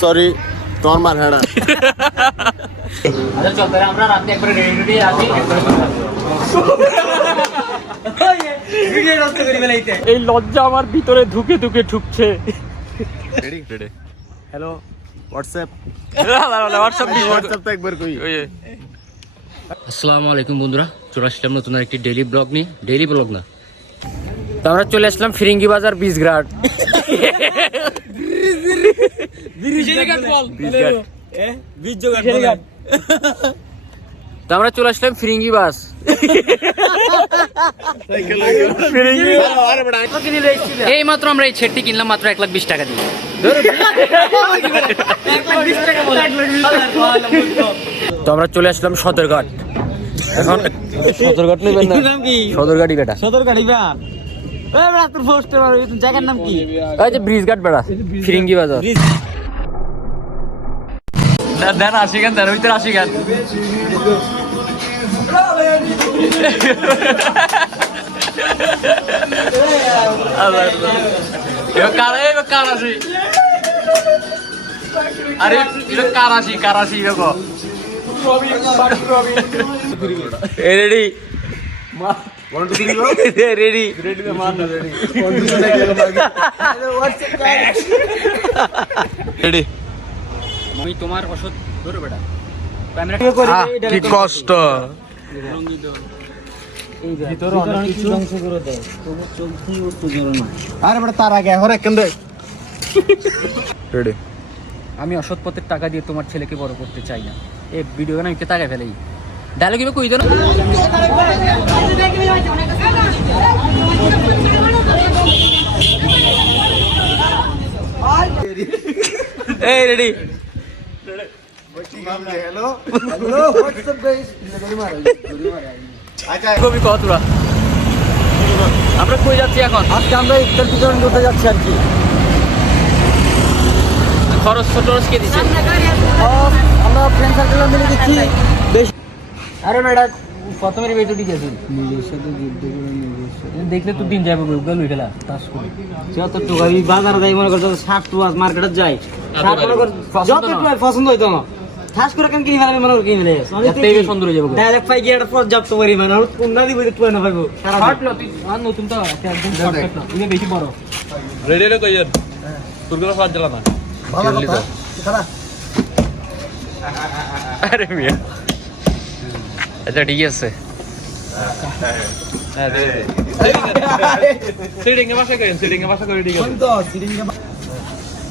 Sorry তোমার মার হেডা। আচ্ছা চল তাহলে আমরা রাতে একবারে রেডি আছি ভিডিও নষ্ট করে ফেলাইতে। এই লজ্জা আমার ভিতরে ধুকে ধুকে ঢুকছে। Ready ready. Hello WhatsApp WhatsApp তো একবার কই। আসসালামু আলাইকুম বন্ধুরা, চলে আসলাম নতুন একটি ডেইলি ব্লগ নিয়ে। ডেইলি ব্লগ না, তো আমরা চলে আসলাম ফিরিঙ্গি বাজার বীজঘাট। তো আমরা চলে আসলাম ফিরিঙ্গি বাস। এই মাত্র আমরা এই ছেটটি কিনলাম মাত্র 1,20,000 টাকা দিয়ে। তো আমরা চলে আসলাম সদরঘাট। এখন সদরঘাট নেবেন না? সদরঘাটই বেটা, সদরঘাট ইবা এ বেটা তোর পোস্টার আর জায়গার নাম কি? এই যে ব্রিজঘাট বেটা, ফিরিঙ্গি বাজার। দেন 80 গান, দেন ভিতরে 80 গান। আরে এটা কারাসি দেখো। Ready ready ready. আমি তোমার ওষুধ ধরো বেটা, কি কষ্ট। আরে বেটা তার আগে এখন কেন রেডি। আমি অসৎ পথের টাকা দিয়ে তোমার ছেলেকে বড় করতে চাই না। এই ভিডিও না আমি তাকায় ফেলাই ডায়লগ এবার কই দেন। এই ready. Hello hello WhatsApp guys. আচ্ছা কবি কতরা আমরা কই যাচ্ছি এখন? আজকে আমরা ইফতার বিতরণ করতে যাচ্ছি আর কি। খরচ কে দিচ্ছে? আমরা ফ্রেন্ড সার্কেল মিলে দিচ্ছি বেশ। আরে বেটা প্রথমের বেটু ঠিক আছে, নিজের সাথে যুদ্ধ করে নিজের সাথে দেখলে তুই দিন যাবে গেল খেলা তাস করে। যত টাকা এই বাজারে যাই মনে করছো 60 টাকা মার্কেটে যাই 60 মনে কর যত টাকা পছন্দ হইতো না খাস করে কেন কিনে ফেলাবে মনে করে কিনে ফেলে এতেই সুন্দর হয়ে যাবে। ডাইরেক্ট পাই গিয়ে একটা পর্যাপ্ত পরিমাণ আর কোনটা দিব একটু না পাইবো শর্ট লো তুই আর নতুন তো একদম শর্ট না, তুমি বেশি বড় রেডি রে কইয়েন তোরগুলো ফাজ জ্বালা না ভালো কথা খারাপ। আরে মিয়া আচ্ছা ঠিক আছে। হ্যাঁ দে সিটিং এ ভাষা করেন, সিটিং এ ভাষা করে ঠিক আছে তো সিটিং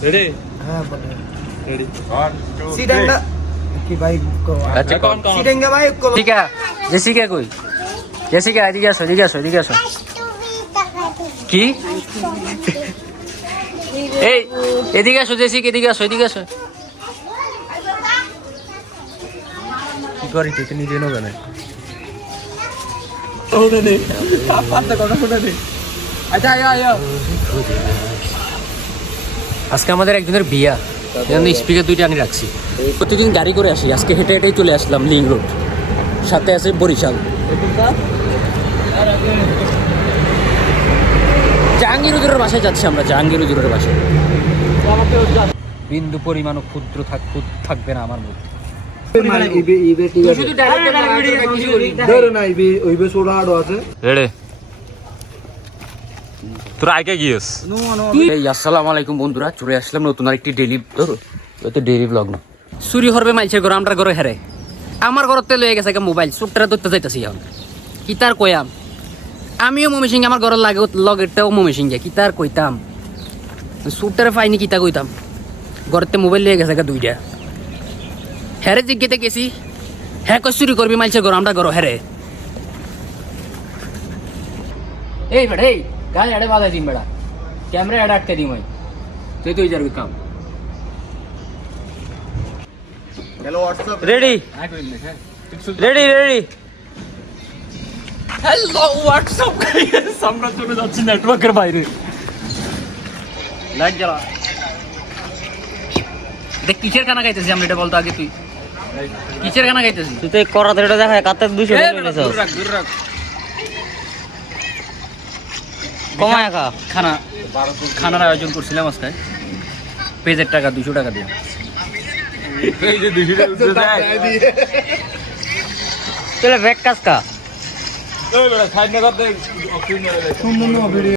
রেডি হ্যাঁ বলে রেডি 1 2 সিটিংটা কি ভাই কো আচ্ছা কোন কোন সিটিংটা ভাই কো ঠিক আছে। জেসিকা কই? জেসিকা এদিকে আসো, এদিকে আসো। কি এই এদিকে আসো জেসিকা, এদিকে আসো। কি করি তুই নিজে নো জানে। আচ্ছা আয় আজকে আমাদের একজনের বিয়া, এজন্য স্পিকার দুইটা আনি রাখছি। প্রতিদিন গাড়ি করে আসি, আজকে হেঁটে হেঁটেই চলে আসলাম লিং রোড। সাথে আছে বরিশাল। জাহাঙ্গীর হুজুরের বাসায় যাচ্ছি আমরা, জাহাঙ্গীর হুজুরের বাসায়। বিন্দু পরিমাণও ক্ষুদ্র থাকবে না আমার মধ্যে। তোর আইকে গিয়েস এই আসসালামু আলাইকুম বন্ধুরা, চলে আসলাম নতুন আরেকটি ডেইলি ব্লগ না। চুরি হরবে মাইছে ঘর, আমরা ঘরে হেরে আমার ঘরতে লয়ে গেছে মোবাইল, চোরটারা ধরতে যাইতেছি এখন। কি তার কয়াম, আমিও মমি সিং আমার ঘরের লগেরটাও মমি সিং কি তার কইতাম। চোরটারে পাইনি কিতা কইতাম, ঘরতে মোবাইল লিয়ে গেছে দুইটা। হেরে জিজ্ঞেতে গেছি, হ্যাঁ কই চুরি করবি মাইছে ঘর, আমরা ঘর হেরে। এই বেড়া এই গাল এড়ে বাধা দিন বেড়া, ক্যামেরা এড়ে আটকে দিই মই তুই যাবি কাম। Hello WhatsApp ready hello WhatsApp guys, আমরা চলে যাচ্ছি নেটওয়ার্কের বাইরে। লাইট জ্বালা দেখ কিসের গানা গাইতেছি আমরা, এটা বলতো আগে তুই কিসের গানা গাইতেছি? তুই তো করাতে এটা দেখা কাতে 200 টাকা নিছস দূর রাখ। কমায় খা খানার আয়োজন করছিলাম আজকে, পেজের টাকা 200 টাকা দিয়ে। এই যে 200 টাকা উঠে যায় তাহলে ব্যাগ কাজ কা ওই বেটা সাইড না করতে অক্সিজেন সুন্দর ভিডিও